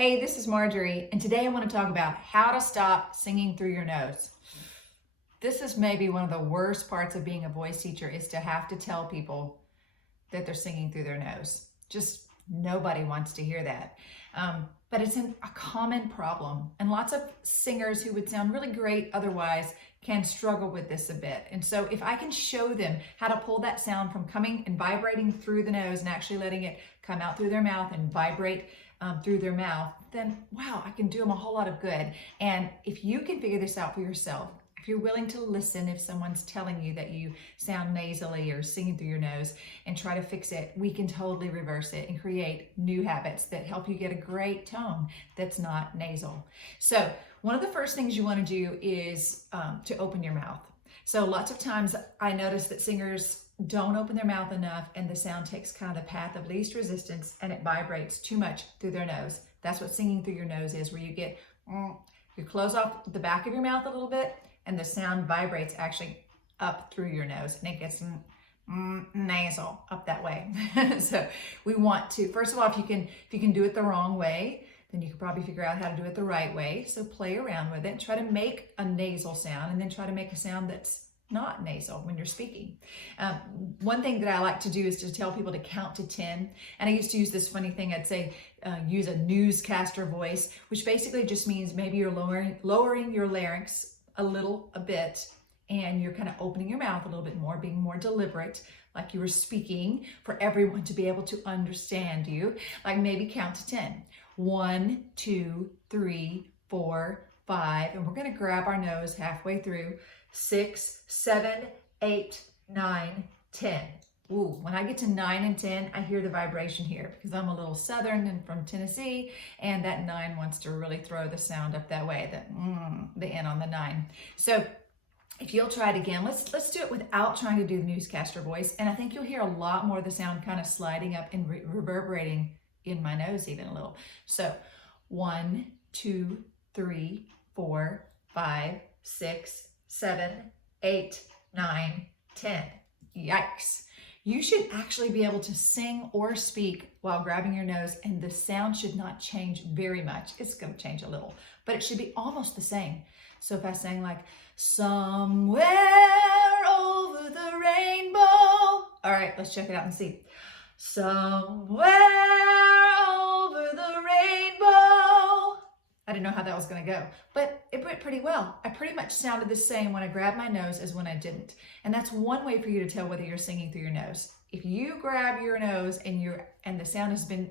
Hey, this is Marjorie, and today I want to talk about how to stop singing through your nose. This is maybe one of the worst parts of being a voice teacher, is to have to tell people that they're singing through their nose. Just nobody wants to hear that. But it's a common problem, and lots of singers who would sound really great otherwise can struggle with this a bit. And so if I can show them how to pull that sound from coming and vibrating through the nose and actually letting it come out through their mouth and vibrate through their mouth, then wow, I can do them a whole lot of good. And if you can figure this out for yourself, if you're willing to listen if someone's telling you that you sound nasally or singing through your nose and try to fix it, we can totally reverse it and create new habits that help you get a great tone that's not nasal. So one of the first things you want to do is to open your mouth. So lots of times I notice that singers don't open their mouth enough and the sound takes kind of the path of least resistance and it vibrates too much through their nose. That's what singing through your nose is, where you get, you close off the back of your mouth a little bit and the sound vibrates actually up through your nose and it gets nasal up that way. So we want to, first of all, if you can do it the wrong way, then you can probably figure out how to do it the right way. So play around with it, try to make a nasal sound and then try to make a sound that's not nasal when you're speaking. One thing that I like to do is to tell people to count to 10. And I used to use this funny thing. I'd say, use a newscaster voice, which basically just means maybe you're lowering your larynx a bit, and you're kind of opening your mouth a little bit more, being more deliberate, like you were speaking for everyone to be able to understand you. Like maybe count to 10. 1, 2, 3, 4, 5, and we're going to grab our nose halfway through. 6, 7, 8, 9, 10. Ooh, when I get to 9 and 10, I hear the vibration here because I'm a little Southern and from Tennessee, and that 9 wants to really throw the sound up that way, the N on the 9. So if you'll try it again, let's do it without trying to do the newscaster voice, and I think you'll hear a lot more of the sound kind of sliding up and reverberating in my nose even a little. So 1, 2, 3, 4, 5, 6, 7, 8, 9, 10. Yikes. You should actually be able to sing or speak while grabbing your nose, and the sound should not change very much. It's going to change a little, but it should be almost the same. So if I sang like, somewhere over the rainbow. All right, let's check it out and see. Somewhere over the rainbow. I didn't know how that was going to go, but it went pretty well. I pretty much sounded the same when I grabbed my nose as when I didn't. And that's one way for you to tell whether you're singing through your nose. If you grab your nose and the sound has been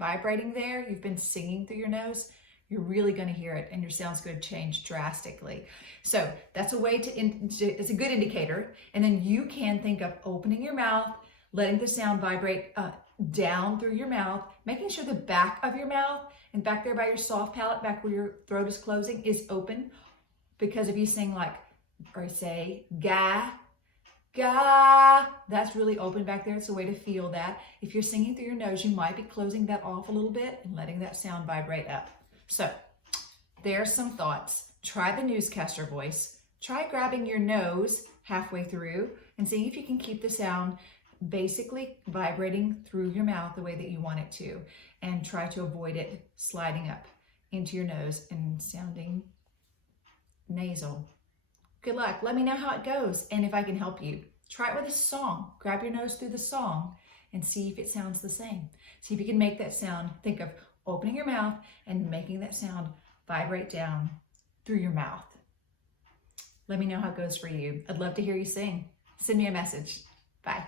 vibrating there, you've been singing through your nose, you're really going to hear it and your sound's going to change drastically. So that's a way it's a good indicator. And then you can think of opening your mouth, letting the sound vibrate down through your mouth, making sure the back of your mouth and back there by your soft palate, back where your throat is closing, is open. Because if you sing like, or say ga, ga, that's really open back there. It's a way to feel that. If you're singing through your nose, you might be closing that off a little bit and letting that sound vibrate up. So there's some thoughts. Try the newscaster voice. Try grabbing your nose halfway through and seeing if you can keep the sound basically vibrating through your mouth the way that you want it to, and try to avoid it sliding up into your nose and sounding nasal. Good luck. Let me know how it goes and if I can help you. Try it with a song. Grab your nose through the song and see if it sounds the same. See if you can make that sound. Think of opening your mouth and making that sound vibrate down through your mouth. Let me know how it goes for you. I'd love to hear you sing. Send me a message. Bye.